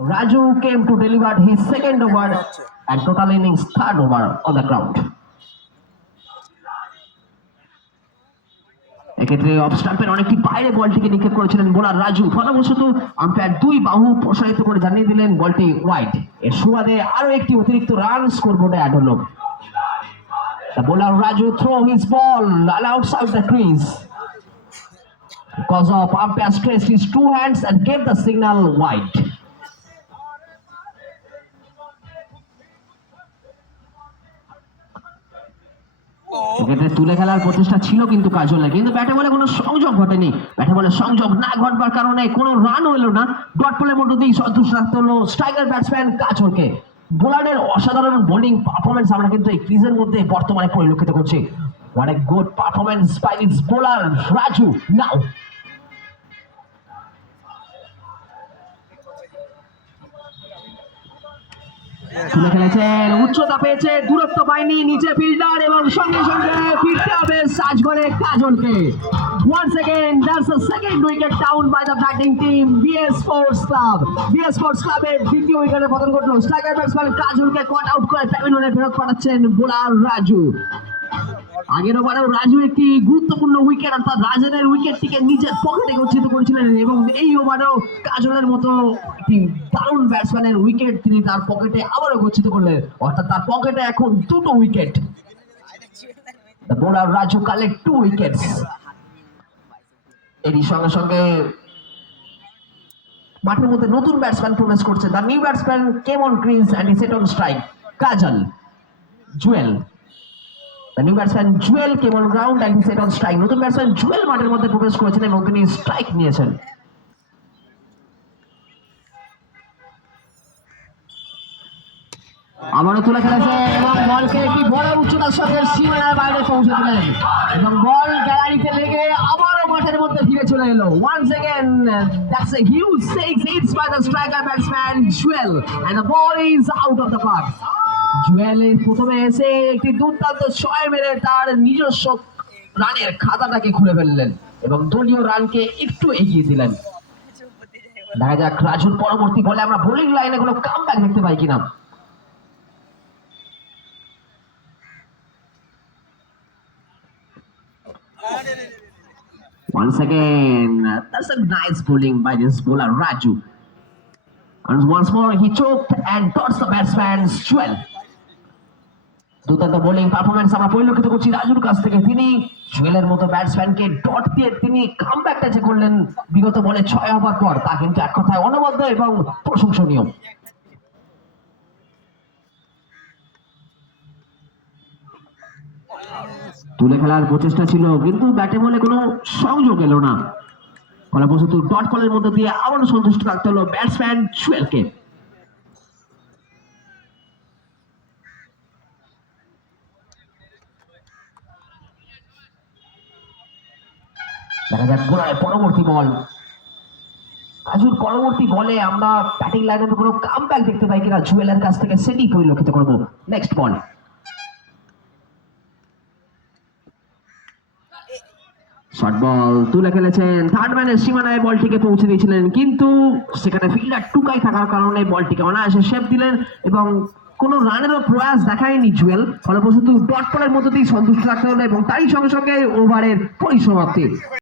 Raju came to deliver his second over and total innings third over on the ground. এক্ষেত্রে of স্টাম্পের অনেকটি বাইরে বলটিকে নিক্ষেপ করেছিলেন bowler Raju. ফলবশত umpire দুই বাহু প্রসারিত করে জানিয়ে দিলেন বলটি ওয়াইড। এর সুবাদে আরো একটি অতিরিক্ত রান স্কোরবোর্ডে অ্যাড হলো। The bowler Raju throw his ball outside the crease. Because of umpire stretched his two hands and gave the signal wide. এক্ষেত্রে তুলে খেলার প্রচেষ্টা ছিল কিন্তু কাজলের, কিন্তু ব্যাটে বলে কোনো সংযোগ ঘটেনি। ব্যাটে বলে সংযোগ না ঘটবার কারণে কোনো রান হলো না। ডট বলের মধ্য দিয়ে সন্তুষ্ট রাখতে হলো স্ট্রাইকার ব্যাটসম্যান কাজলকে। বোলারের অসাধারণ বোলিং পারফরমেন্স আমরা কিন্তু এই ক্রিজের মধ্যে বর্তমানে পরিলক্ষিত করছি। What a good performance by this bowler Raju now. তুলে খেলেছেন, উচ্চতা পেয়েছে, দূরত্ব পায়নি নিচে ফিল্ডার এবং সঙ্গে সঙ্গে ফিরতে হবে সাজঘরে কাজলকে। Once again that's the second wicket down by the batting team BS Sports Club. BS Sports Club এর দ্বিতীয় উইকেটে পতন ঘটলো। স্ট্রাইকার ব্যাটসম্যান কাজলকে কট আউট করে প্যাভিলিয়নে ফেরত পাঠাচ্ছেন বোলার রাজু। আগের ওভারেও রাজু একটি গুরুত্বপূর্ণ উইকেট অর্থাৎ রাজনের উইকেটটিকে নিজের পকেটে গচ্ছিত করেছিলেন এবং এই ওভারেও কাজলের মতো একটি দারুণ ব্যাটসম্যানের উইকেট তিনি তার পকেটে আবারও গচ্ছিত করলেন, অর্থাৎ তার পকেটে এখন দুটো wicket. The bowler Raju collect 2 wickets. এরই সঙ্গে সঙ্গে মাঠের মধ্যে নতুন ব্যাটসম্যান প্রবেশ করছে। The new batsman came on crease and he set on strike. Kajal, Jewel. The new batsman Jewel came on ground and he set on strike. নতুন batsman Jewel মাঠের মধ্যে প্রবেশ করেছেন এবং তিনি স্ট্রাইক নিয়েছেন। আবারও তুলে খেলেছেন এবং বলকে একটি বড় উচ্চতার সঙ্গে সীমানার বাইরে পৌঁছে দিলেন এবং বল গ্যালারিতে লেগে আবারও মাঠের মধ্যে ফিরে চলে এলো। Once again that's a huge 6 hits by the striker batsman Jewel and the ball is out of the park. জুয়েলের প্রথমে এসে একটি দুর্দান্ত ছয় মেরে তার নিজস্ব রানের খাতাটাকে খুলে ফেললেন এবং দলীয় রানকে একটু এগিয়ে দিলেন। দেখা যাক রাজুর পরবর্তী বলে আমরা বোলিং লাইনে কোনো কামব্যাক দেখতে পাই কিনা। Once again that's a nice bowling by this bowler Raju, and once more he choked and tossed the batsman Jewel. দুর্দান্ত বোলিং পারফরমেন্স আমরা পরিলক্ষিত করছি রাজুর কাছ থেকে। তিনি জুয়েলের মতো ব্যাটসম্যানকে ডট দিয়ে তিনি কামব্যাকটা যে করলেন বিগত বলে 6 ওভার পর, তা কিন্তু এক কথায় অনবদ্য এবং প্রশংসনীয়। তুলে খেলার প্রচেষ্টা ছিল কিন্তু ব্যাটে বলে কোনো সংযোগ এলো না। ফলবশত ডট বলের মধ্যে দিয়ে আবারও সন্তুষ্ট থাকতে হলো ব্যাটসম্যান জুয়েলকে। দেখা যাক বোলারের পরবর্তী বল। রাজুর পরবর্তী বলে আমরা ব্যাটিং লাইনে কোনো কামব্যাক দেখতে পাই কিনা জুয়েলের কাছ থেকে, সেটি পরিলক্ষিত করবো। নেক্সট বল। শর্ট বল তুলে খেলেছেন, থার্ড ম্যানের সীমানায় বলটিকে পৌঁছে দিয়েছিলেন কিন্তু সেখানে ফিল্ডার টুকাই থাকার কারণে বলটিকে অনায়াসে শেপ দিলেন এবং কোনো রানেরও প্রয়াস দেখায়নি জুয়েল। ফলবশত ডট বলের মধ্যে দিয়ে সন্তুষ্ট থাকতে হলো এবং তারই সঙ্গে সঙ্গে ওভারের পরিসমাপ্তি।